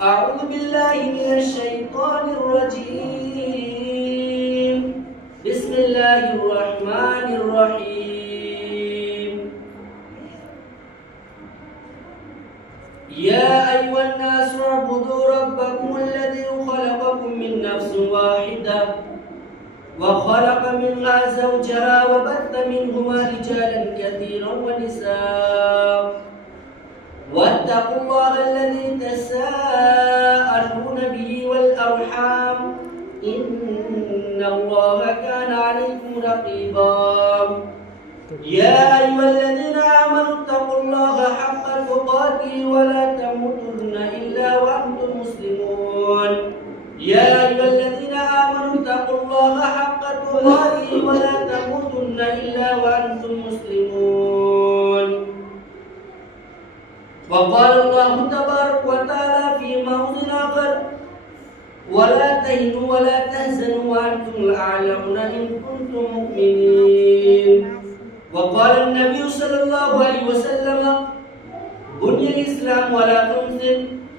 أعوذ بالله من الشيطان الرجيم. بسم الله الرحمن الرحيم. يا أيها الناس اعبدوا ربكم الذي خلقكم من نفس واحدة وخلق منها زوجها وبث منهما رجالا كثيرا ونساء واتقوا الله الذي تساءلون به والأرحام إن الله كان عليكم رقيبا. يا أيها الذين آمنوا اتقوا الله حق تقاته ولا تموتن إلا وأنتم مسلمون. يا أيها الذين آمنوا اتقوا الله حق تقاته ولا تموتن إلا وأنتم مسلمون. وقال الله تبارك وتعالى في موضع آخر ولا تهنوا ولا تحزنوا وأنتم الأعلون إن كنتم مؤمنين. وقال النبي صلى الله عليه وسلم بني الإسلام على خمس: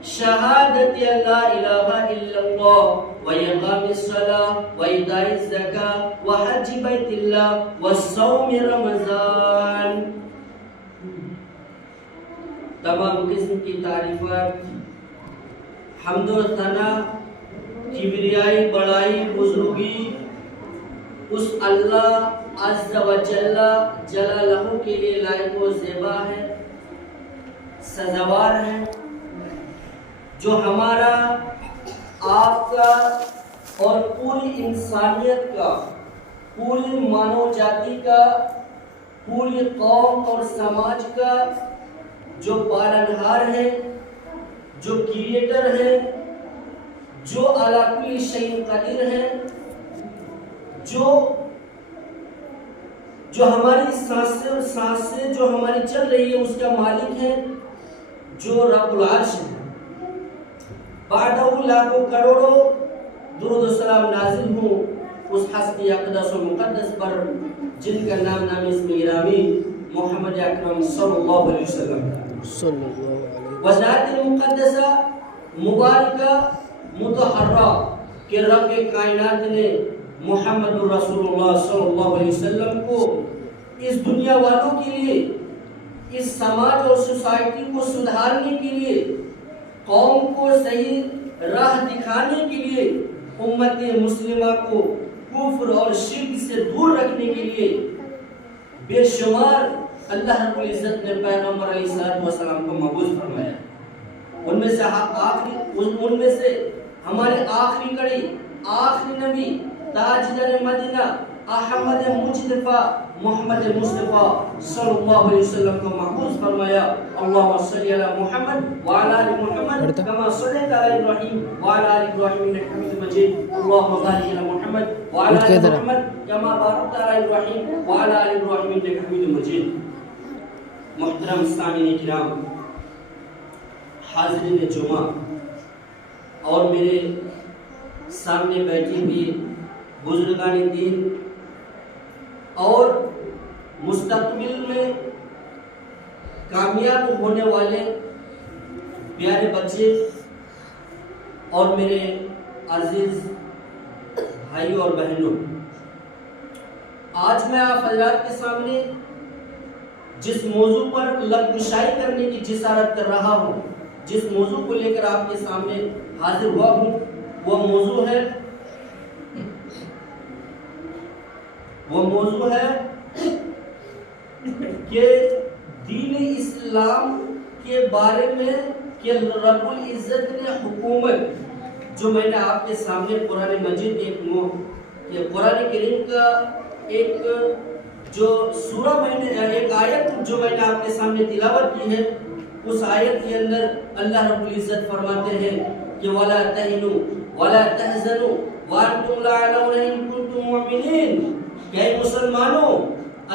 شهادة أن لا إله إلا الله وإقام الصلاة وإيتاء الزكاة وحج بيت الله وصوم رمضان. تمام قسم کی تعریفات، حمد و ثنا، کبریائی، بڑائی، بزرگی اس اللہ عز و جل جلالہ کے لیے لائق و زیبا ہے، سزاوار ہے، جو ہمارا آپ کا اور پوری انسانیت کا، پوری مانو جاتی کا، پوری قوم اور سماج کا جو پالنہار ہے، جو کریٹر ہے، جو علی کل شیء قدیر ہے، جو ہماری سانسیں جو ہماری چل رہی ہے اس کا مالک ہے، جو رب العرش ہے، بعدہ لاکھوں کروڑوں درود و سلام نازل ہوں اس ہستی اقدس و مقدس پر جن کا نام اسم گرامی محمد اکرم صلی اللہ علیہ وسلم وذات مقدسہ مبارکہ متحرہ کہ رب کائنات نے محمد رسول اللہ صلی اللہ علیہ وسلم کو اس دنیا والوں کے لیے، اس سماج اور سوسائٹی کو سدھارنے کے لیے، قوم کو صحیح راہ دکھانے کے لیے، امت مسلمہ کو کفر اور شرک سے دور رکھنے کے لیے بے شمار اللہ رب العزت نے پیغمبر علیہ السلام کو مبعوث فرمایا۔ ان میں سے ہمارے آخری کڑی، آخری نبی، تاجدار مدینہ، احمد مجتبی محمد مصطفیٰ صلی اللہ علیہ وسلم کو مبعوث فرمایا۔ اللہم صلی علی محمد وعلی آل محمد کما صلیت علی ابراہیم وعلی آل ابراہیم انک حمید مجید۔ اللہم بارک علی محمد وعلی آل محمد کما بارکت علی ابراہیم وعلی آل ابراہیم انک حمید مجید۔ محترم سامعین کرام، حاضرین جمعہ اور میرے سامنے بیٹھی ہوئی بزرگان دین اور مستقبل میں کامیاب ہونے والے پیارے بچے اور میرے عزیز بھائیوں اور بہنوں، آج میں آپ حضرات کے سامنے جس موضوع پر لب گشائی کرنے کی جسارت کر رہا ہوں، جس موضوع کو لے کر آپ کے سامنے حاضر ہوا ہوں، وہ موضوع ہے کہ دین اسلام کے بارے میں کہ رب العزت نے حکومت، جو میں نے آپ کے سامنے قرآن مجید قرآن کریم کا ایک جو سورہ ایک آیت جو میں نے آپ کے سامنے تلاوت کی ہے، اس آیت کے اندر اللہ رب العزت فرماتے ہیں کہ وَلَا تَهِنُوا وَلَا تَحْزَنُوا وَأَنْتُمْ لَعْلَوْنَ إِن كُنتُم مُؤْمِنِينَ کہ اے مسلمانوں،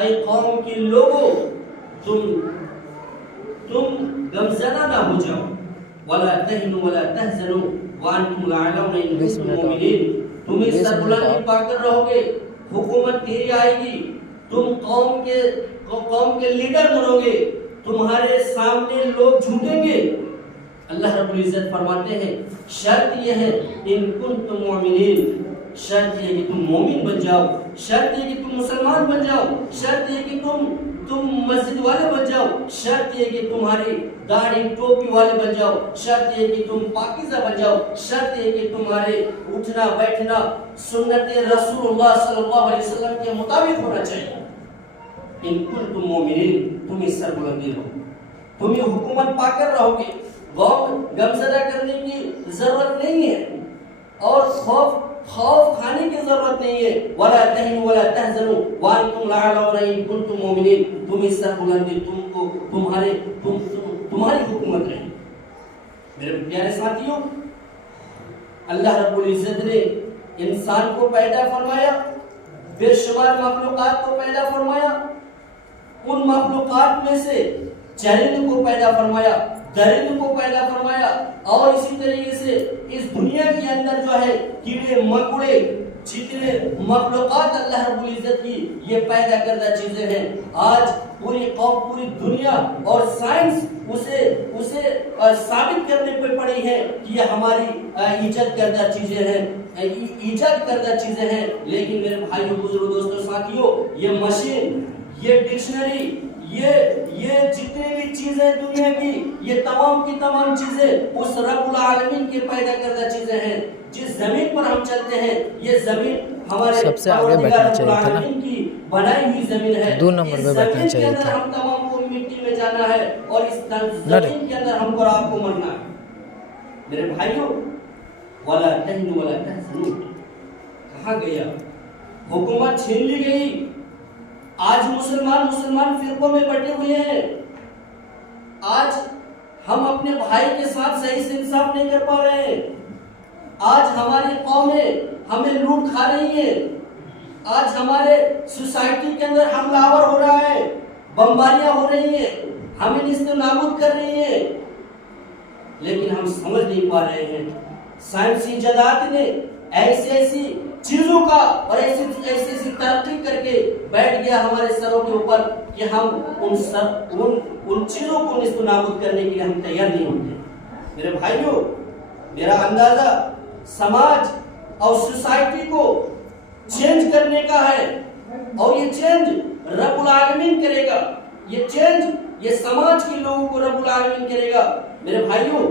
اے قوم کے لوگوں، تم غمزدہ نہ ہو جاؤ۔ وَلَا تَهِنُوا وَلَا تَحْزَنُوا وَأَنْتُمْ لَعْلَوْنَ إِن كُنتُم مُؤْمِنِينَ تم اس سربلندی پا کر رہو گے، حکومت تیری آئے گی، تم قوم کے لیڈر بنو گے، تمہارے سامنے لوگ جھوٹیں گے۔ اللہ رب العزت فرماتے ہیں شرط یہ ہے ان کنتم مؤمنین، شرط یہ کہ تم مومن بن جاؤ، شرط یہ کہ تم مسلمان بن جاؤ، شرط یہ کہ تم مسجد والے بن جاؤ، شرط یہ کہ تمہاری داڑھی ٹوپی والے بن جاؤ، شرط یہ کہ تم پاکیزہ بن جاؤ، شرط یہ کہ تمہارے اٹھنا بیٹھنا سنت رسول اللہ صلی اللہ علیہ وسلم کے مطابق ہونا چاہیے۔ ان کنتم مومنین، تم اس سربلندی رہو، تم یہ حکومت پا کر رہو گے، غمزدہ کرنے کی ضرورت نہیں ہے اور خوف کھانے کی ضرورت نہیں ہے۔ وَلَا تَهِنُوا وَلَا تَحْزَنُوا وَأَنْتُمْ لَعْلَوْنَ إِن كُنتُم مُؤْمِنِينَ تم اس سربلندی تمہاری حکومت رہے۔ میرے پیارے ساتھیوں، اللہ رب العزت نے انسان کو پیدا فرمایا، بے شمار مخلوقات کو پیدا فرمایا، ان مخلوقات میں سے چرند کو پیدا فرمایا، درند کو پیدا فرمایا، اور اسی طریقے سے اس دنیا کے اندر جو ہے کیڑے مکوڑے جتنے مخلوقات اللہ رب العزت کی یہ پیدا کردہ چیزیں ہیں، آج پوری قوم پوری دنیا اور سائنس اسے ثابت کرنے پہ پڑی ہے کہ یہ ہماری ایجاد کردہ چیزیں ہیں، لیکن میرے بھائیوں بزرگوں دوستوں ساتھیوں، یہ مشین، یہ ڈکشنری، یہ جتنے بھی چیزیں دنیا کی، یہ تمام کی تمام چیزیں اس رب العالمین کے پیدا کردہ چیزیں ہیں۔ جس زمین پر ہم چلتے ہیں یہ زمین ہمارے سب سے آگے بیٹھنا چاہیے تھا نا، کی بنائی ہوئی زمین ہے، 2 نمبر پہ بیٹھنا چاہیے تھا۔ ہم تمام کو مٹی میں جانا ہے اور اس زمین کے اندر ہم کو اور آپ کو مرنا ہے۔ میرے بھائیوں، وَلَا تَهِنُوا وَلَا تَحْزَنُوا کہاں گیا؟ حکومت چھین لی گئی. آج مسلمان فرقوں میں بٹے ہوئے ہیں. آج ہم اپنے بھائی کے ساتھ صحیح سے انصاف نہیں کر پا رہے ہیں. آج ہماری قومیں ہمیں لوٹ کھا رہی ہیں. آج ہمارے سوسائٹی کے اندر حملہ آور ہو رہا ہے, بمباریاں ہو رہی ہیں, ہمیں نیست و نابود کر رہی ہیں, لیکن ہم سمجھ نہیں پا رہے ہیں. سائنسی ایجادات نے ایسی چیزوں کا اور ایسی ترقی کر کے بیٹھ گیا ہمارے سروں کے اوپر کہ ہم ان چیزوں کو نیست و نابود کرنے کے لیے ہم تیار نہیں ہوتے. میرے بھائیوں, میرا اندازہ سماج اور سوسائٹی کو چینج کرنے کا ہے, اور یہ چینج رب العالمین کرے گا. یہ چینج یہ سماج کے لوگوں کو رب العالمین کرے گا. میرے بھائیوں,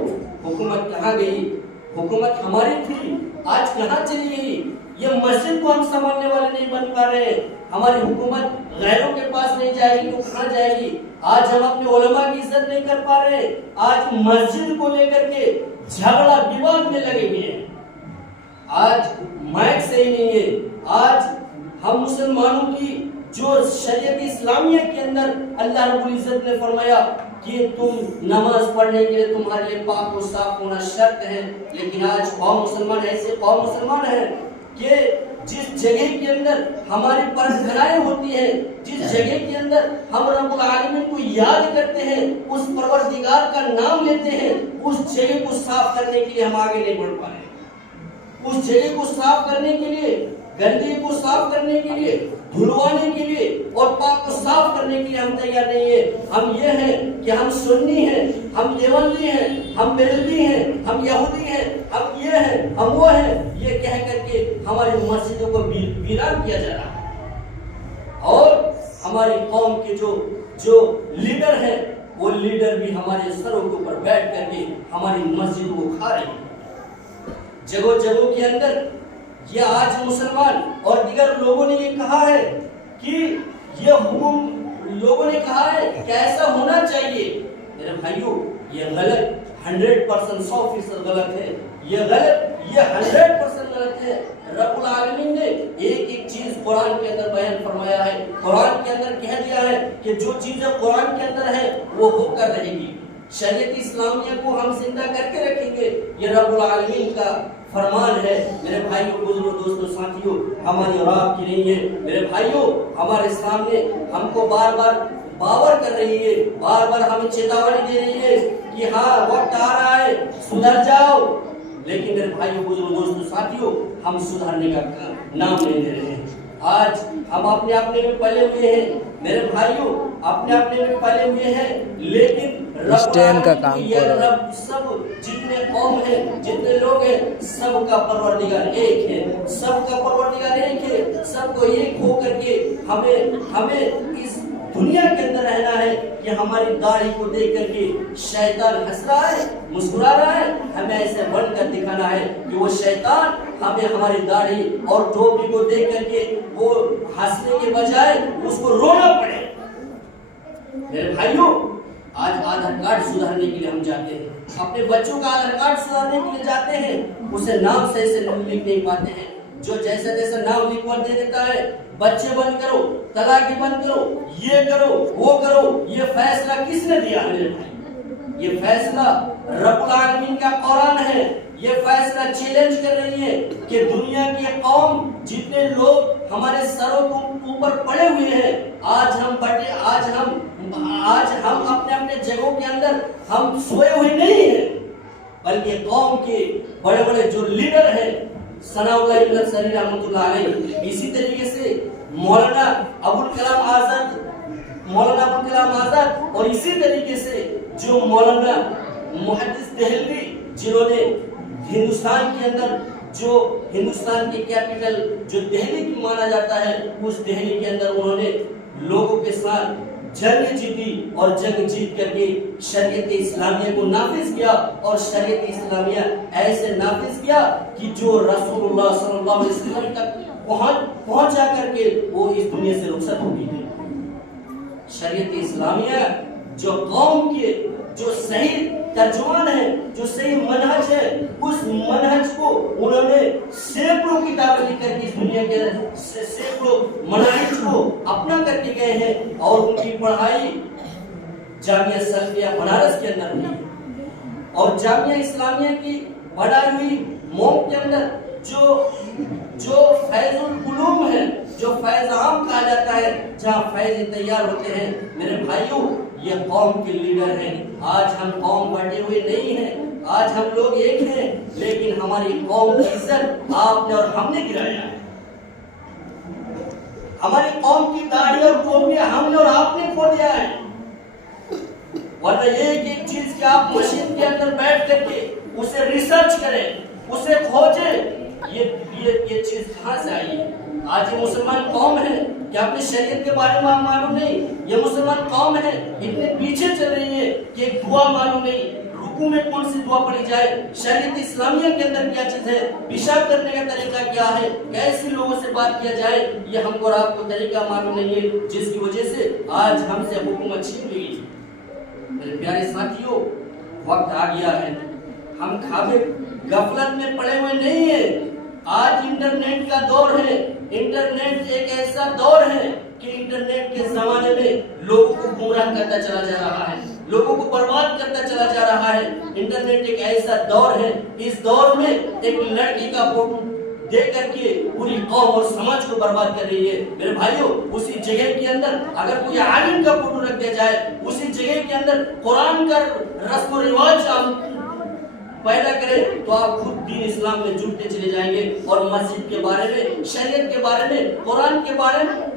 حکومت کہاں گئی؟ حکومت ہماری تھی, آج کہاں چلی گئی؟ یہ مسجد کو ہم سنبھالنے والے نہیں بن پا رہے ہیں. ہماری حکومت غیروں کے پاس نہیں جائے گی تو کہاں جائے گی؟ آج ہم اپنے علماء کی عزت نہیں کر پا رہے. آج مسجد کو لے کر کے جھگڑا وواد میں لگے ہوئے ہیں. آج مائک صحیح نہیں ہے. آج ہم مسلمانوں کی جو شریعت اسلامیہ کے اندر اللہ رب العزت نے فرمایا کہ تم نماز پڑھنے کے لیے تمہارے لیے پاک و صاف ہونا شرط ہے, لیکن آج قوم مسلمان ایسے قوم مسلمان ہیں کہ جس جگہ کے اندر ہماری پرگھرائیں ہوتی ہیں, جس جگہ کے اندر ہم رب العالمین کو یاد کرتے ہیں, اس پروردگار کا نام لیتے ہیں, اس جگہ کو صاف کرنے کے لیے ہم آگے نہیں بڑھ پائے. اس جگہ کو صاف کرنے کے لیے, گندگی کو صاف کرنے کے لیے, دھلوانے کے لیے اور پاک کو صاف کرنے کے لیے ہم تیار نہیں ہیں. ہم یہ ہیں کہ ہم سنی ہیں, ہم دیوبندی ہیں, ہم بریلوی ہیں, ہم یہودی ہیں, ہم یہ ہیں, ہم وہ ہیں, یہ کہہ کر کے ہماری مسجدوں کو ویران کیا جا رہا ہے. اور ہماری قوم کے جو لیڈر ہیں, وہ لیڈر بھی ہمارے سروں کے اوپر بیٹھ کر کے ہماری مسجدوں کو کھا رہے ہیں. جگہوں کے اندر یہ آج مسلمان اور دیگر لوگوں نے یہ کہا ہے کہ یہ حکم لوگوں نے کہا ہے کہ ایسا ہونا چاہیے. میرے بھائیوں, یہ غلط 100% 100% غلط ہے. یہ غلط, یہ 100% غلط ہے. رب العالمین نے ایک چیز قرآن کے اندر بیان فرمایا ہے. قرآن کے اندر کہہ دیا ہے کہ جو چیزیں قرآن کے اندر ہے وہ ہو کر رہے گی. شریعت اسلامیہ کو ہم زندہ کر کے رکھیں گے. یہ رب العالمین کا فرمان ہے. میرے بھائیوں, بزرگوں, دوستوں, ساتھیوں, ہماری اور آپ کی نہیں ہے. میرے بھائیوں, ہمارے سامنے ہم کو بار بار باور کر رہی ہے, بار بار ہمیں چیتاونی دے رہی ہے کہ ہاں وقت آ رہا ہے, سدھر جاؤ. لیکن میرے بھائیوں, بزرگوں, دوستوں, ساتھیوں, ہم سدھرنے کا نام نہیں لے رہے ہیں. آج ہم اپنے میں پلے ہوئے ہیں. میرے بھائیوں, اپنے میں پلے ہوئے ہیں, لیکن رب سب جتنے قوم ہیں, جتنے لوگ ہیں, سب کا پروردگار ایک ہے. سب کا پروردگار ایک ہے. سب کو ایک ہو کر کے ہمیں اس دنیا کے اندر رہنا ہے کہ ہماری داڑھی کو دیکھ کر کے شیطان ہنس رہا ہے, مسکرا رہا ہے, ہمیں ایسے بن کر دکھانا ہے کہ وہ شیطان ہمیں ہماری داڑھی اور ٹوپی کو دیکھ کر کے وہ ہنسنے کے بجائے اس کو رونا پڑے. میرے بھائیوں, آج آدھار کارڈ سدھارنے کے لیے ہم جاتے ہیں, اپنے بچوں کا آدھار کارڈ سدھارنے کے لیے جاتے ہیں, اسے نام صحیح سے لکھ نہیں پاتے ہیں. جو جیسا نام لکھوا دے دیتا ہے, بچے بند کرو, طلاق بند کرو, یہ کرو, وہ کرو. یہ فیصلہ کس نے دیا ہے میرے بھائی؟ یہ فیصلہ رب العالمین کا قرآن ہے. یہ فیصلہ چیلنج کر رہی ہے کہ دنیا کی قوم جتنے لوگ ہمارے سروں کو اوپر پڑے ہوئے ہیں, آج ہم اپنے جگہوں کے اندر ہم سوئے ہوئے نہیں ہیں, بلکہ قوم کے بڑے بڑے جو لیڈر ہیں, ثناء اللہ ابن انصاری رحمۃ اللہ علیہ, اسی طریقے سے مولانا ابوالکلام آزاد, اور اسی طریقے سے جو مولانا محدث دہلوی, جنہوں نے ہندوستان کے اندر جو ہندوستان کی کیپٹل جو دہلی کی مانا جاتا ہے, اس دہلی کے اندر انہوں نے لوگوں کے ساتھ جنگ جیتی اور جنگ جیت کر کے شریعت اسلامیہ کو نافذ کیا, اور شریعت اسلامیہ ایسے نافذ کیا کہ جو رسول اللہ صلی اللہ علیہ وسلم تک پہنچ جا کر کے وہ اس دنیا سے رخصت ہو گئی. شریعت اسلامیہ جو قوم کے جو صحیح ترجمان ہیں جو صحیح منہج ہے اس منہج کو انہوں نے سینکڑوں کتابیں لکھ کر کے اس دنیا کے سینکڑوں مناہج کو اپنا کر کے گئے ہیں اور ان کی پڑھائی جامعہ سلفیہ بنارس کے اندر ہوئی اور جامعہ اسلامیہ کی پڑھائی ہوئی موم کے اندر جو فیض العلوم ہے جو فیض عام کہا جاتا ہے جہاں فیض تیار ہوتے ہیں میرے بھائیوں یہ قوم کے لیڈر ہیں آج ہم قوم بٹے ہوئے نہیں ہیں آج ہم لوگ ایک ہیں لیکن ہماری قوم کی عزت آپ نے اور ہم نے گرایا ہے ہماری قوم کی داڑھی اور ٹوپیاں ہم نے اور آپ نے کھو دیا ہے ورنہ یہ ایک چیز کہ آپ مشین کے اندر بیٹھ کر کے اسے ریسرچ کریں اسے کھوجیں یہ چیز کہاں سے آئی ہے آج یہ مسلمان قوم ہے کہ اپنی شریعت کے بارے میں معلوم نہیں یہ مسلمان قوم ہے اتنے پیچھے چل رہی ہے کہ ایک دعا معلوم نہیں رکوع میں کون سی دعا پڑھی جائے شریعت اسلامیہ کے اندر کیا چیز ہے پیشاب کرنے کا طریقہ کیا ہے کیسے لوگوں سے بات کیا جائے یہ ہم کو اور آپ کو طریقہ معلوم نہیں ہے جس کی وجہ سے آج ہم سے حکومت چھین گئی میرے پیارے ساتھیوں وقت آ گیا ہے ہم خواب غفلت میں پڑے ہوئے نہیں ہیں آج انٹرنیٹ کا دور ہے انٹرنیٹ ایک ایسا دور ہے کہ انٹرنیٹ کے زمانے میں لوگوں کو گمراہ کرتا چلا جا رہا ہے لوگوں کو برباد کرتا چلا جا رہا ہے انٹرنیٹ ایک ایسا دور ہے اس دور میں ایک لڑکی کا فوٹو دے کر کے پوری قوم اور سماج کو برباد کر رہی ہے میرے بھائیوں اسی جگہ کے اندر اگر کوئی عالم کا فوٹو رکھ دیا جائے اسی جگہ کے اندر قرآن کا رسم و رواج پیدا کرے تو آپ خود دین اسلام میں جڑتے چلے جائیں گے اور مسجد کے بارے میں شریعت کے بارے میں قرآن کے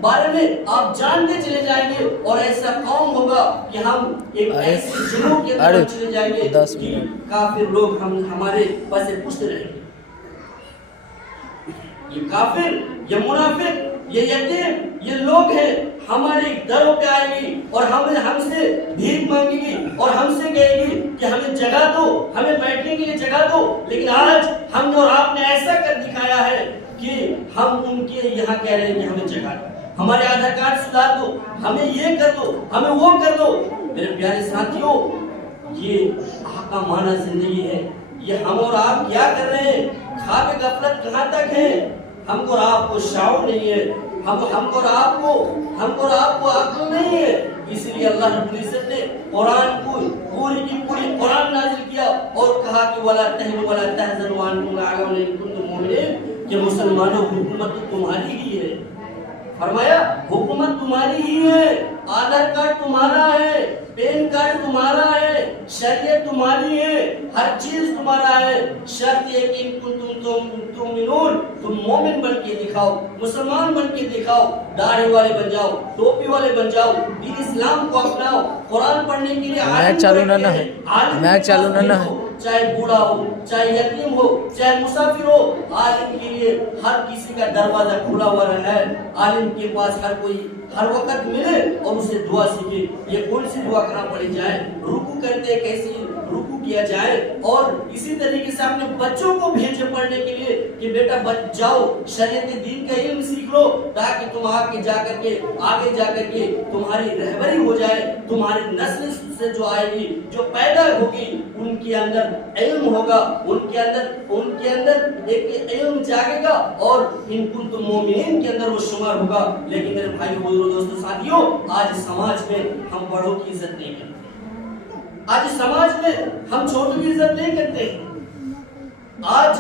بارے میں آپ جانتے چلے جائیں گے اور ایسا قوم ہوگا کہ ہم ایک ایسی جنوں کے اندر چلے جائیں گے کہ کافر لوگ ہمارے پس پشت رہیں گے یہ کافر یہ منافق یہ یتیم یہ لوگ ہیں ہمارے دروں پہ آئے گی اور ہم سے بھیک مانگے گی اور ہم سے کہے گی کہ ہمیں جگہ دو ہمیں بیٹھنے کے لیے جگہ دو لیکن آج ہم نے اور آپ نے ایسا کر دکھایا ہے کہ ہم ان کے یہاں کہہ رہے ہیں کہ ہمیں جگہ دو ہمارے آدھار کارڈ سدھار دو ہمیں یہ کر دو ہمیں وہ کر دو میرے پیارے ساتھیوں یہ حقانہ زندگی ہے یہ ہم اور آپ کیا کر رہے ہیں خواب غفلت کہاں تک ہے ہم کو اور آپ کو شعور نہیں ہے ہم کو اور آپ کو عقل نہیں ہے اسی لیے اللہ رب العزت نے قرآن کو پوری کی پوری قرآن نازل کیا اور کہا کہ ولا تہنوا ولا تحزنوا وانتم الاعلون ان کنتم مؤمنین کہ مسلمانوں حکومت تمہاری ہی ہے فرمایا حکومت تمہاری ہی ہے آدھار کارڈ تمہارا ہے پین کارڈ تمہارا ہے شریعت تمہاری ہے ہر چیز تمہارا ہے شرط یہ کہ تم مومن بن کے دکھاؤ مسلمان بن کے دکھاؤ داڑھی والے بن جاؤ ٹوپی والے بن جاؤ دین اسلام کو اپناؤ قرآن پڑھنے کے لیے عالم چاہے بوڑھا ہو چاہے یتیم ہو چاہے مسافر ہو عالم کے لیے ہر کسی کا دروازہ کھلا ہوا ہے عالم کے پاس ہر کوئی ہر وقت ملے اور اسے دعا سیکھے یہ کون سی دعا کہاں پڑھی جائے رکوع کرتے کیسی رکوع کیا جائے اور اسی طریقے سے اپنے بچوں کو بھیجے پڑھنے کے لیے کہ بیٹا جاؤ شریعت دین کا علم سیکھ لو تاکہ تم آگے جا کر کے تمہاری رہبری ہو جائے تمہاری نسل سے جو آئے گی جو پیدا ہوگی ان کے اندر علم ہوگا ان کے اندر ایک علم جاگے گا اور ان کنتم مومنین کے اندر وہ شمار ہوگا لیکن میرے بھائی بزرگوں دوستوں ساتھیوں آج سماج میں ہم بڑوں کی عزت نہیں کرتے آج سماج میں ہم چھوٹوں کی عزت نہیں کرتے آج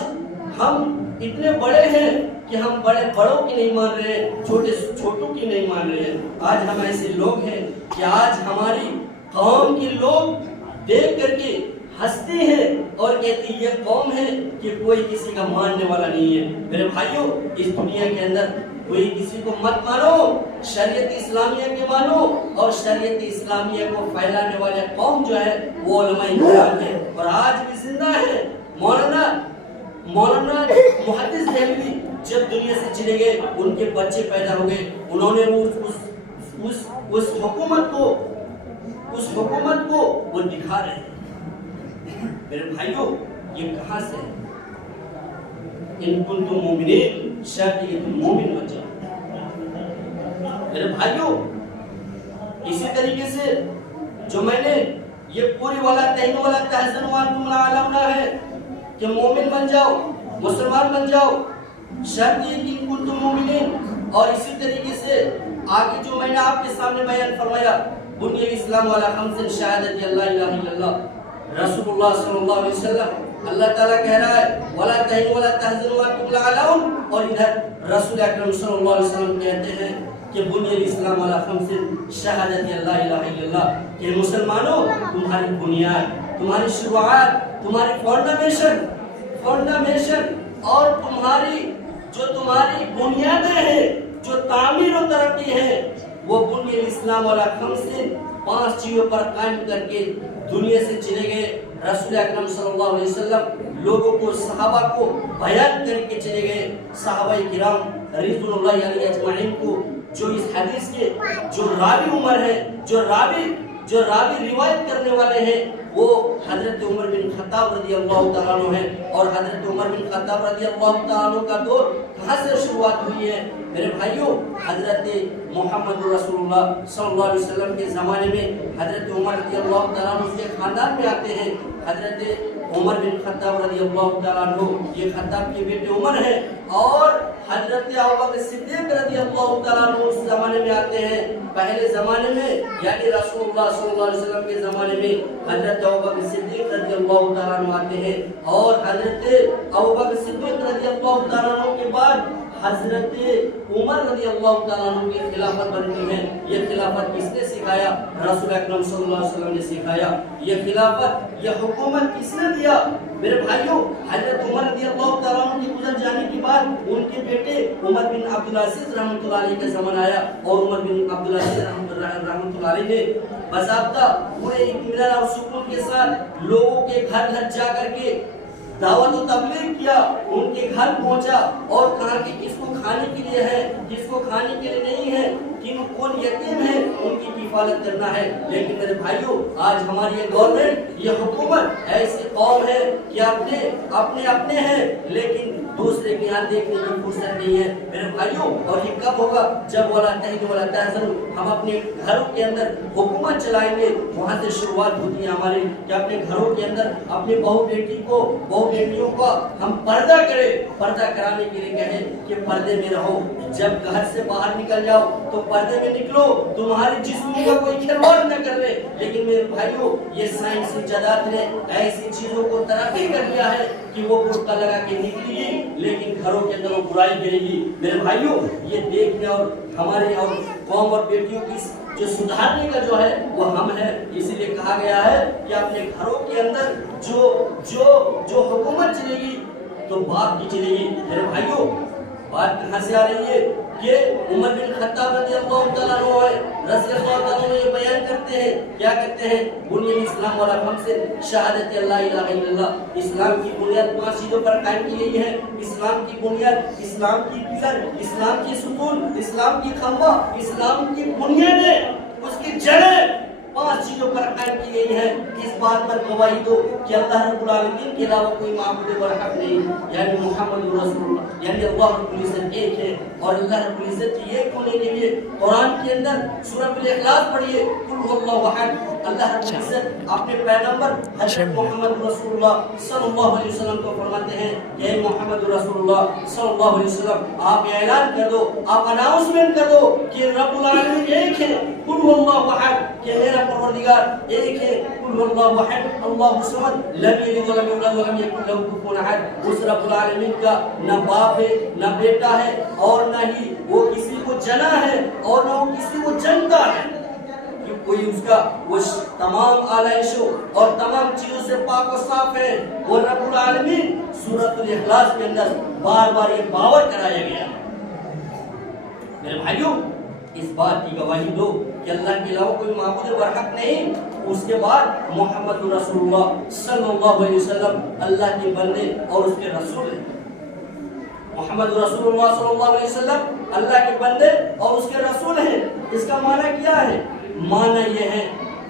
ہم اتنے بڑے ہیں کہ ہم بڑوں کی نہیں مان رہے چھوٹوں کی نہیں مان رہے آج ہم ایسے لوگ ہیں کہ آج ہماری قوم کے لوگ دیکھ کر کے ہنستے ہیں اور کہتے ہیں یہ قوم ہے کہ کوئی کسی کا ماننے والا نہیں ہے میرے بھائیوں اس دنیا کے اندر کوئی کسی کو مت مانو شریعت اسلامیہ کے مانو اور شریعت اسلامیہ کو پھیلانے والے قوم جو ہے وہ علماء کرام ہے اور آج بھی زندہ ہے مولانا محدث دہلوی جب دنیا سے چلے گئے ان کے بچے پیدا ہو گئے انہوں نے اس حکومت کو وہ دکھا رہے ہیں میرے بھائیوں یہ کہاں سے ہے ان کنتم مومنین شرط یہ تم مومن بن جاؤ میرے بھائیوں اسی طریقے سے جو میں نے یہ پوری ولا تہنوا ولا تحزنوا وانتم الاعلون ہے کہ مومن بن جاؤ، مسلمان بن جاؤ، شرط یہ کہ کنتم مومنین. اور اسی طریقے سے آگے جو میں نے آپ کے سامنے بیان فرمایا، بنی الاسلام علی خمس شہادت اللہ الہ الا اللہ، رسول اللہ صلی اللہ علیہ وسلم اللہ تعالیٰ کہہ رہا ہے ولا تہنوا ولا تحزنوا وانتم الاعلون، اور ادھر رسول اکرم صلی اللہ علیہ وسلم کہتے ہیں کہ بنی الاسلام علی خمس شہادت اللہ الہ الا اللہ، کہ مسلمانوں تمہاری بنیاد، تمہاری شروعات، تمہاری فاؤنڈیشن اور تمہاری بنیادیں ہیں، جو تعمیر و ترقی ہے، وہ بنی الاسلام علی خمس، 5 چیزوں پر قائم کر کے دنیا سے چلے گئے. رسول اکرم صلی اللہ علیہ وسلم لوگوں کو، صحابہ کو بیان کر کے چلے گئے. صحابہ کرام رضوان اللہ علیہ اجمعین کو جو اس حدیث کے جو راوی عمر ہے، جو راوی روایت کرنے والے ہیں، وہ حضرت عمر بن خطاب رضی اللہ تعالیٰ عنہ ہیں. اور حضرت عمر بن خطاب رضی اللہ تعالیٰ عنہ کا دور کہاں سے شروعات ہوئی ہے میرے بھائیوں؟ حضرت محمد رسول اللہ صلی اللہ علیہ وسلم کے زمانے میں حضرت عمر رضی اللہ تعالیٰ عنہ کے خاندان میں آتے ہیں. حضرت عمر بن خطاب رضی اللہ تعالیٰ عنہ یہ خطاب کے بیٹے عمر ہیں، اور حضرت ابوبکر صدیق رضی اللہ تعالیٰ عنہ اس زمانے میں آتے ہیں. پہلے زمانے میں یعنی رسول اللہ صلی اللہ علیہ وسلم کے زمانے میں حضرت ابوبکر صدیق رضی اللہ تعالیٰ عنہ آتے ہیں، اور حضرت ابوبکر صدیق رضی اللہ تعالیٰ عنہ کے بعد حضرت عمر رضی اللہ تعالیٰ عنہ کی خلافت بنتی ہے. یہ خلافت کس نے سکھایا؟ رسول اکرم صلی اللہ علیہ وسلم نے سکھایا. یہ خلافت، یہ حکومت کس نے دیا میرے بھائیوں؟ حضرت عمر رضی اللہ تعالیٰ عنہ کے گزر جانے کے بعد ان کے بیٹے عمر بن عبدالعزیز رحمۃ اللہ علیہ کا زمانہ آیا، اور عمر بن عبدالعزیز رحمۃ اللہ علیہ نے باضابطہ پورے اطمینان اور سکون کے ساتھ لوگوں کے گھر گھر جا کر کے دعوت و تبلیغ کیا. ان کے گھر پہنچا اور کہا کہ کس کو کھانے کے لیے ہے، کس کو کھانے کے لیے نہیں ہے، کون یتیم ہے، ان کی کفالت کرنا ہے. لیکن میرے بھائیوں آج ہماری یہ گورنمنٹ، یہ حکومت ایسی قوم ہے کہ اپنے ہیں لیکن دوسرے کے یہاں دیکھنے کی فرصت نہیں ہے میرے بھائیوں. اور یہ کب ہوگا؟ جب ولا تہنوا ولا تحزنوا، ہم اپنے گھروں کے اندر حکومت چلائیں گے. وہاں سے شروعات ہوتی ہے ہماری کہ اپنے گھروں کے اندر اپنے بہو بیٹیوں کو ہم پردہ کریں. پردہ کرانے کے لیے کہیں کہ پردے میں رہو. جب گھر سے باہر نکل جاؤ تو پردے میں نکلو، تمہاری جسم کا کوئی کھلواڑ نہ کر لے. لیکن میرے بھائیوں یہ سائنسی جدات نے ایسی چیزوں کو ترقی کر لیا ہے کہ وہ برقع لگا کے نکلے گی لیکن گھروں کے اندر وہ برائی کرے گی. میرے بھائیوں یہ دیکھنے اور ہمارے اور قوم اور بیٹیوں کی جو سدھارنے کا جو ہے وہ ہم ہے. اسی لیے کہا گیا ہے کہ اپنے گھروں کے اندر جو حکومت چلے گی تو باپ کی چلے گی. میرے بھائیوں بات کہاں سے آ رہی ہے کہ عمر بن خطاب رضی اللہ تعالیٰ عنہ یہ بیان کرتے ہیں، کیا کہتے ہیں؟ بنی الاسلام علی خمس شہادت اللہ الہ الا اللہ. اسلام کی بنیاد 5 چیزوں پر قائم کی گئی ہے. اسلام کی بنیاد، اسلام کی پلر، اسلام کی ستون، اسلام کی کھمبا، اسلام کی بنیادیں، اس کی جڑیں 5 چیزوں پر قائم کی گئی ہے. اس بات پر گواہی دو کہ اللہ رب العالمین کے علاوہ کوئی معبود برحق نہیں، یعنی محمد رسول اللہ، یعنی اللہ رب العزت ایک ہے. اور اللہ رب العزت کی ایک ہونے کے لیے قرآن کے اندر سورۃ الاخلاص پڑھیے، قل هو اللہ احد. اللہ رب العزت اپنے پیغمبر حضرت محمد رسول اللہ صلی اللہ علیہ وسلم کو فرماتے ہیں کہ اے محمد رسول اللہ صلی اللہ علیہ وسلم آپ اعلان کر دو، آپ اناؤنسمنٹ کر دو کہ رب العالمین ایک ہے. قل هو اللہ احد، کہ میرا پروردگار ایک ہے. قل هو اللہ احد اللہ الصمد لم یلد ولم یولد ولم یکن له کفوا احد. اس رب العالمین کا نہ باپ ہے نہ بیٹا ہے، اور نہ ہی وہ کسی کو جنا ہے اور نہ وہ کسی کو جنتا ہے. کوئی اس کا وہ تمام آلائشوں اور تمام چیزوں سے پاک و صاف ہے. وہ رب العالمین سورۃ الاخلاص کے اندر بار بار یہ باور کرایا گیا. میرے بھائیوں اس بات کی گواہی دو کہ اللہ کے علاوہ کوئی معبود برحق نہیں. اس کے بعد محمد رسول اللہ صلی اللہ علیہ وسلم اللہ کے بندے اور اس کے رسول ہیں. محمد رسول اللہ صلی اللہ علیہ وسلم اللہ کے بندے اور اس کے رسول ہیں. اس کا معنی کیا ہے؟ معنی یہ ہے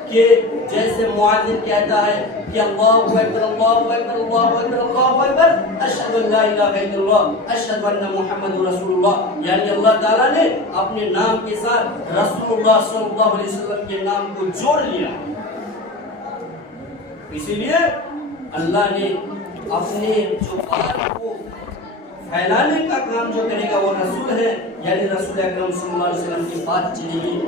کہ جیسے مؤذن کہتا ہے کہ اللہ اکبر اللہ اکبر اللہ اکبر اللہ اکبر اشہد ان لا الہ الا اللہ اشہد ان محمد رسول اللہ، یعنی اللہ تعالیٰ نے اپنے نام کے ساتھ رسول اللہ صلی اللہ علیہ وسلم کے نام کو جوڑ لیا. اسی لیے اللہ نے اپنے جو بات کو پھیلانے کا کام جو کرے گا وہ رسول ہے، یعنی رسول اکرم صلی اللہ علیہ وسلم کی بات چلے گی۔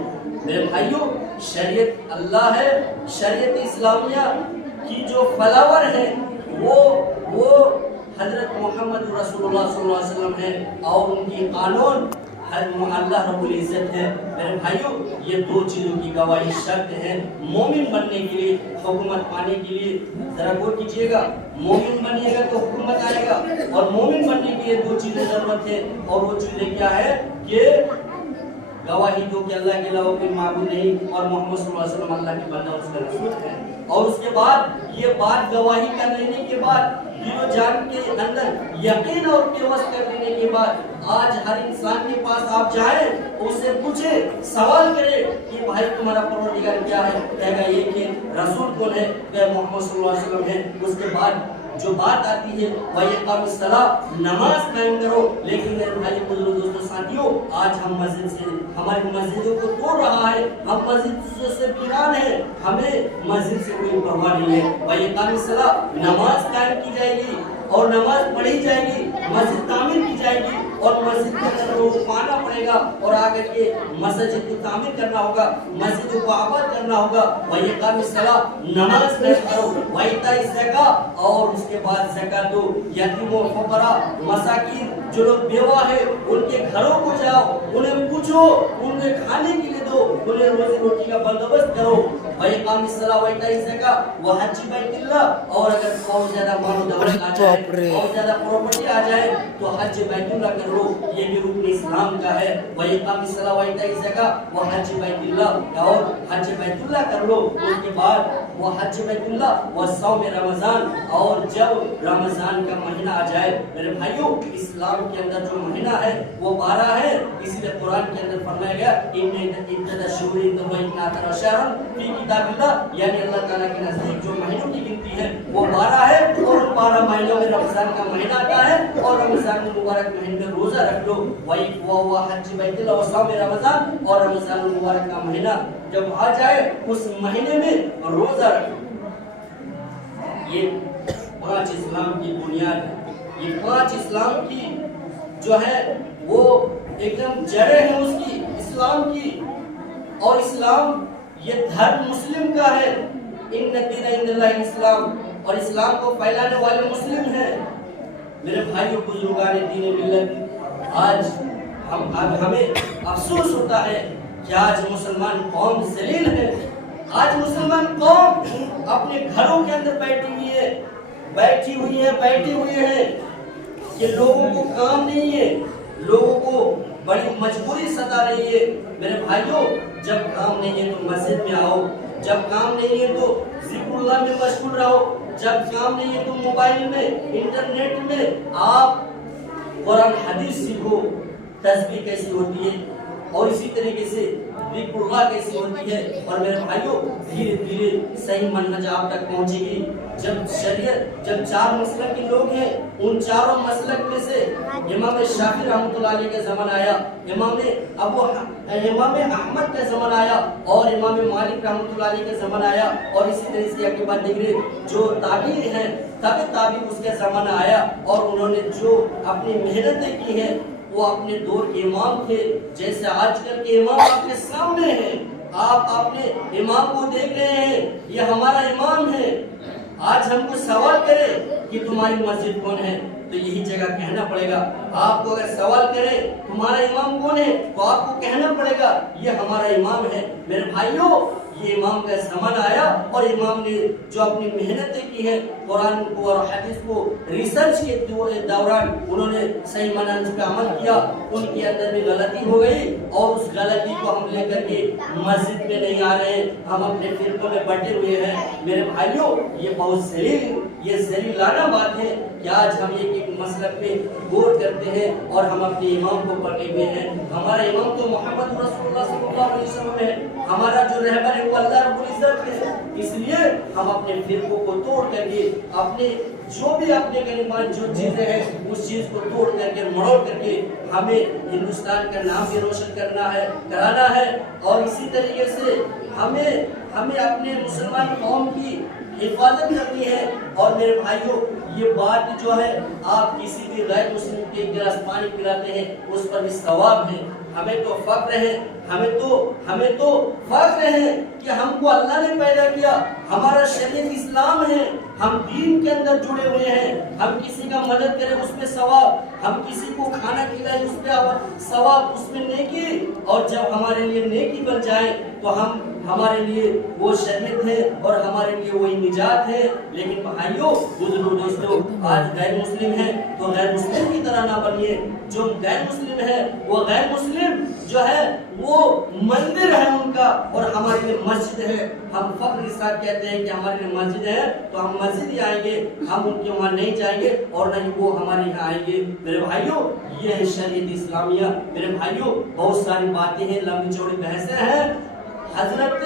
میرے بھائیوں، شریعت اللہ ہے، شریعت اسلامیہ کی جو فلاور ہے وہ حضرت محمد رسول اللہ صلی اللہ علیہ وسلم ہے، اور ان کی قانون اللہ رب العزت ہے۔ میرے بھائیوں، یہ دو چیزوں کی گواہی شرط ہے مومن بننے کے لیے، حکومت پانے کے لیے۔ ذرا غور کیجیے گا، مومن بنیے گا تو حکومت آئے گا، اور مومن بننے کے لیے دو چیزیں ضرورت ہے، اور وہ چیزیں کیا ہے کہ گواہی دو کہ اللہ کے علاوہ کوئی معبود نہیں، اور محمد صلی اللہ علیہ وسلم اللہ کے بندہ اس کا رسول ہے۔ اور اس کے بعد یہ بات گواہی کر لینے کے بعد، دل و جان کے اندر یقین اور پیوست کر لینے کے بعد، آج ہر انسان کے پاس آپ جائیں، اس سے پوچھیں، سوال کریں کہ بھائی تمہارا پروردگار کیا ہے، کہے گا یہ کہ رسول کون ہے، کہ محمد صلی اللہ علیہ وسلم ہے۔ اس کے بعد جو بات آتی ہے وہ اقام الصلاۃ، نماز قائم کرو۔ لیکن میرے بھائی بزرگ دوستوں ساتھیوں، آج ہم مسجد سے، ہماری مسجدوں کو توڑ رہا ہے، ہم مسجد سے ویران ہیں، ہمیں مسجد سے کوئی پرواہ نہیں ہے۔ وہ اقام الصلاۃ، نماز قائم کی جائے گی اور نماز پڑھی جائے گی، مسجد تعمیر کی جائے گی، اور مسجد کے اندر لوگوں کو آنا پڑے گا، اور آگے کے مسجد کو تعمیر کرنا ہوگا، مسجد کو آباد کرنا ہوگا۔ وَإِقَامِ الصَّلَاةِ، نماز قائم کرو، وَإِيتَاءِ الزَّکَاۃ، اور اس کے بعد زکات دو۔ یتیم و فقراء، مساکین، جو لوگ بیوہ ہیں، ان کے گھروں کو جاؤ، انہیں پوچھو، انہیں کھانے کے لیے دو، انہیں روزی روٹی کا بندوبست کرو۔ وَإِقَامِ الصَّلَاةِ وَإِيتَاءِ الزَّکَاۃ وَحَجِّ بَیْتِ اللَّہ، اور اگر بہت زیادہ مال و دولت آ جائے، بہت زیادہ پراپرٹی آ جائے تو حج بیت اللہ کر لو، یہ بھی رکن اسلام کا ہے۔ وَإِقَامِ الصَّلَاةِ وَإِيتَاءِ الزَّکَاۃ وَحَجِّ بَیْتِ اللَّہ، اور حج بیت اللہ کر لو۔ اس کے بعد وہ حج بیت اللہ وصوم رمضان، اور جب رمضان کا مہینہ آ جائے، میرے بھائیوں، اسلام کے اندر جو مہینہ ہے وہ 12 ہے، اسی لیے قرآن کے اندر فرمایا گیا ان عدۃ الشہور عند اللہ 12 شہرا فی کتاب اللہ، یعنی اللہ تعالیٰ کے نزدیک جو مہینوں کی گنتی ہے وہ 12 ہے، اور 12 مہینوں میں رمضان کا مہینہ آتا ہے، اور رمضان المبارک مہینے میں روزہ رکھ لو۔ وہ حج بیت اللہ وصوم رمضان، اور رمضان المبارک کا مہینہ جب آ جائے اس مہینے میں روزہ رکھو۔ یہ 5 اسلام کی بنیاد ہے، یہ 5 اسلام کی جو ہے وہ ایک دم جڑیں ہیں اس کی، اسلام کی۔ اور اسلام یہ دھرم مسلم کا ہے، ان الدین عند اللہ الاسلام، اور اسلام کو پھیلانے والے مسلم ہیں۔ میرے بھائیوں بزرگان دین ملت، آج ہمیں افسوس ہوتا ہے کہ آج مسلمان قوم ذلیل ہے، آج مسلمان قوم اپنے گھروں کے اندر بیٹھی ہوئی ہے کہ لوگوں کو کام نہیں ہے، لوگوں کو بڑی مجبوری ستا رہی ہے۔ میرے بھائیوں، جب کام نہیں ہے تو مسجد میں آؤ، جب کام نہیں ہے تو ذکر اللہ میں مشغول رہو، جب کام نہیں ہے تو موبائل میں، انٹرنیٹ میں آپ قرآن حدیث سیکھو، تسبیح کیسی ہوتی ہے، اور اسی طریقے سے ذکر اللہ کیسی ہوتی ہے۔ اور میرے بھائیوں، دھیرے دھیرے صحیح منہج آپ تک پہنچے گی۔ جب 4 مسلک کے لوگ ہیں، ان چاروں مسلک میں سے امام شافعی رحمۃ اللہ علیہ کا زمانہ آیا، امام احمد کا زمانہ آیا، اور امام مالک رحمۃ اللہ علیہ کا زمانہ آیا، اور اسی طرح سے کے بعد دیگر جو تابعین ہیں، تابعین اس کا زمانہ آیا، اور انہوں نے جو اپنی محنتیں کی ہیں وہ اپنے دور کے امام تھے۔ جیسے آج کل کے امام آپ کے سامنے ہیں، آپ اپنے امام کو دیکھ رہے ہیں، یہ ہمارا امام ہے۔ آج ہم کو سوال کرے کہ تمہاری مسجد کون ہے تو یہی جگہ کہنا پڑے گا۔ آپ کو اگر سوال کرے تمہارا امام کون ہے تو آپ کو کہنا پڑے گا یہ ہمارا امام ہے۔ میرے بھائیوں، یہ امام کا زمانہ آیا، اور امام نے جو اپنی محنتیں کی ہیں قرآن کو اور حدیث کو ریسرچ کے دوران انہوں نے صحیح منہج پہ عمل کیا، ان کے اندر بھی غلطی ہو گئی، اور اس غلطی کو ہم لے کر کے مسجد میں نہیں آ رہے ہیں، ہم اپنے فرقوں میں بٹے ہوئے ہیں۔ میرے بھائیوں، یہ بہت ذلیلانہ بات ہے کہ آج ہم ایک مسلک پہ غور کرتے ہیں اور ہم اپنے امام کو پکڑے ہوئے ہیں۔ ہمارا امام تو محمد رسول اللہ صلی اللہ علیہ وسلم ہے، ہمارا جو رہبر ہے وہ اللہ رب العزت ہے۔ اس لیے ہم اپنے فرقوں کو توڑ کر کے اپنے جو بھی اپنے کلمات جو چیزیں ہیں اس چیز کو توڑ کر کے مڑوڑ کر کے ہمیں ہندوستان کا نام بھی روشن کرانا ہے، اور اسی طریقے سے ہمیں اپنے مسلمان قوم کی حفاظت کرنی ہے. اور میرے بھائیوں یہ بات جو ہے آپ کسی بھی غیر مسلم کے ایک گلاس پانی پلاتے ہیں اس پر بھی ثواب ہے. ہمیں تو فخر ہے ہمیں تو فخر ہے کہ ہم کو اللہ نے پیدا کیا, ہمارا شریعت اسلام ہے, ہم دین کے اندر جڑے ہوئے ہیں. ہم کسی کا مدد کریں اس میں ثواب, ہم کسی کو کھانا کھلائیں اس پہ ثواب, اس میں نیکی. اور جب ہمارے لیے نیکی بن جائے تو ہمارے لیے وہ شریعت ہے اور ہمارے لیے وہی نجات ہے. لیکن بھائیوں بزرگوں دوستوں آج غیر مسلم ہیں تو غیر مسلم کی طرح نہ بنیے. جو غیر مسلم ہے وہ غیر مسلم جو ہے وہ مندر ہے ان کا اور ہمارے لیے مسجد ہے. ہم فخر کے ساتھ کہتے ہیں کہ ہمارے لیے مسجد ہے تو ہم مسجد ہی آئیں گے, ہم ان کے وہاں نہیں جائیں گے اور نہ ہی وہ ہمارے یہاں آئیں گے. میرے بھائیوں یہ ہے شریعت اسلامیہ. میرے بھائیوں بہت ساری باتیں ہیں, لمبی چوڑی بحثیں ہیں. حضرت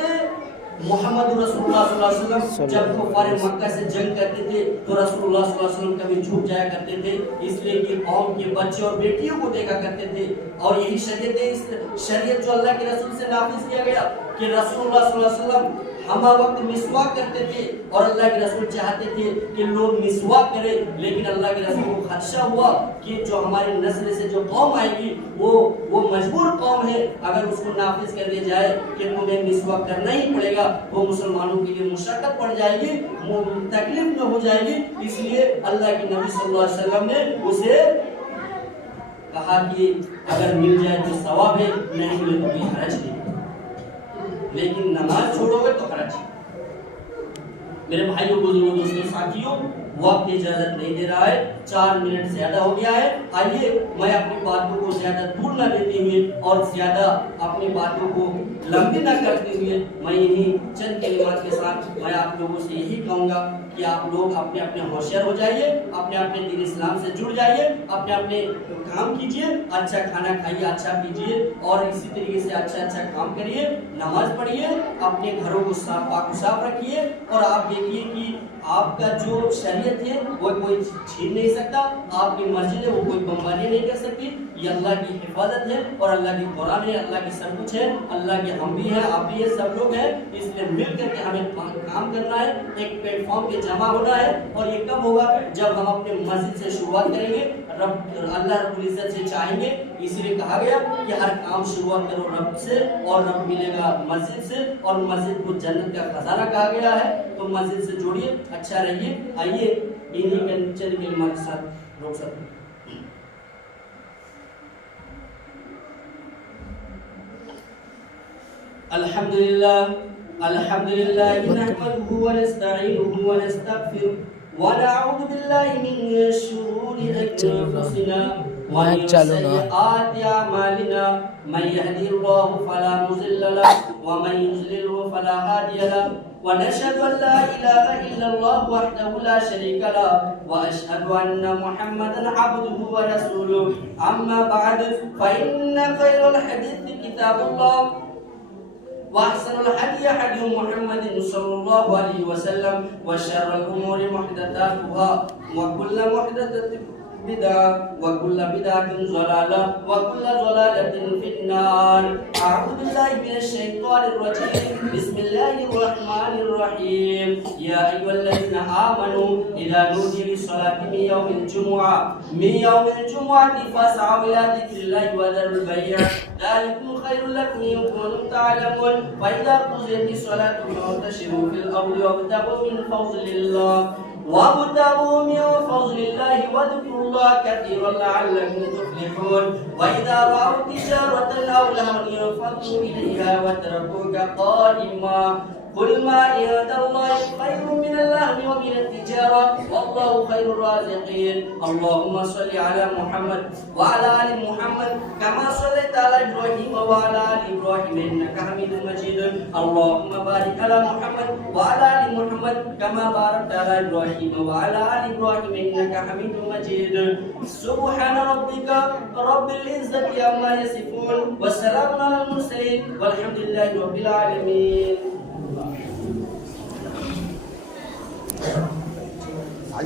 محمد رسول اللہ صلی اللہ علیہ وسلم جب کفار مکہ سے جنگ کرتے تھے تو رسول اللہ صلی اللہ علیہ وسلم کبھی جھک جایا کرتے تھے, اس لیے کہ قوم کے بچے اور بیٹیوں کو دیکھا کرتے تھے. اور یہی شریعت ہے, اس شریعت جو اللہ کے رسول سے نافذ کیا گیا کہ رسول اللہ صلی اللہ علیہ وسلم ہم وقت مسواک کرتے تھے اور اللہ کے رسول چاہتے تھے کہ لوگ مسواک کریں. لیکن اللہ کے رسول کو خدشہ ہوا کہ جو ہماری نسل سے جو قوم آئے گی وہ مجبور قوم ہے, اگر اس کو نافذ کر دیا جائے کہ تمہیں مسواک کرنا ہی پڑے گا وہ مسلمانوں کے لیے مشقت پڑ جائے گی, تکلیف میں ہو جائے گی. اس لیے اللہ کے نبی صلی اللہ علیہ وسلم نے اسے کہا کہ اگر مل جائے تو ثواب ہے, نہیں ملے تو کوئی حرج نہیں, لیکن نماز چھوڑو گے تو حرج. میرے بھائیوں بزرگوں دوستوں ساتھیوں وقت اجازت نہیں دے رہا ہے, 4 منٹ زیادہ ہو گیا ہے. آئیے میں اپنی باتوں کو زیادہ دور نہ لیتے ہوئے اور زیادہ اپنی باتوں کو لمبی نہ کرتے ہوئے میں یہی چند کلمات کے ساتھ میں آپ لوگوں سے یہی کہوں گا کہ آپ لوگ اپنے اپنے ہوشیار ہو جائیے, اپنے دین اسلام سے جڑ جائیے, اپنے کام کیجئے, اچھا کھانا کھائیے, اچھا پیجئے اور اسی طریقے سے اچھا کام کریے, نماز پڑھیے, اپنے گھروں کو پاک و صاف رکھیے. اور آپ دیکھیے کہ آپ کا جو شریعت ہے وہ کوئی چھین نہیں سکتا, آپ کی مسجد ہے وہ کوئی بمباری نہیں کر سکتی. یہ اللہ کی حفاظت ہے اور اللہ کی قرآن ہے, اللہ کی سب کچھ ہے, اللہ کے ہم بھی ہیں, آپ بھی ہیں, سب لوگ ہیں. اس لیے مل کر کے ہمیں کام کرنا ہے, ایک پلیٹ فارم پہ جمع ہونا ہے. اور یہ کب ہوگا؟ جب ہم اپنے مسجد سے شروعات کریں گے, اللہ رب العزت سے چاہیں گے. اسی لیے کہا گیا کہ ہر کام شروعات کرو رب سے اور رب ملے گا مسجد سے, اور مسجد کو جنت کا خزانہ کہا گیا ہے. تو مسجد سے جوڑیے, اچھا رہیے. آئیے انہی چند کلمات کے ساتھ روک سکتے ہیں. الحمد للہ نحمده ونستعینه ونستغفره ونعوذ بالله من شرور انفسنا ومن سیئات اعمالنا من يهده الله فلا مضل له ومن يضلل فلا هادي له ونشهد ان لا اله الا الله وحده لا شريك له واشهد ان محمدا عبده ورسوله. اما بعد فان خير الحديث كتاب الله وأحسن الهدي هدي محمد صلى الله عليه وسلم وشر الأمور محدثاتها وكل محدثة بدعة وكل بدعة ضلالة وكل ضلالة في النار. أعوذ بالله من الشيطان الرجيم. بسم الله الرحمن الرحيم. يا أيها الذين آمنوا إذا نودي للصلاة من يوم الجمعة فاسعوا إلى ذكر الله وذروا البيع ذلكم خير لكم إن كنتم تعلمون. فإذا قضيت الصلاة فانتشروا في الأرض وابتغوا من فضل الله واذكروا الله كثيرا لعلكم تفلحون. وإذا رأوا تجارة أو لهوا انفضوا إليها وتركوك قائما. قل ما عند الله خير من اللهو ومن التجارة والله خير الرازقين. اللهم صل على محمد وعلى آل محمد كما صليت على إبراهيم وعلى آل إبراهيم إنك حميد مجيد. اللهم بارك على محمد وعلى آل محمد كما باركت على إبراهيم وعلى آل إبراهيم إنك حميد مجيد. سبحان ربك رب العزة عما يصفون وسلام على المرسلين والحمد لله رب العالمين.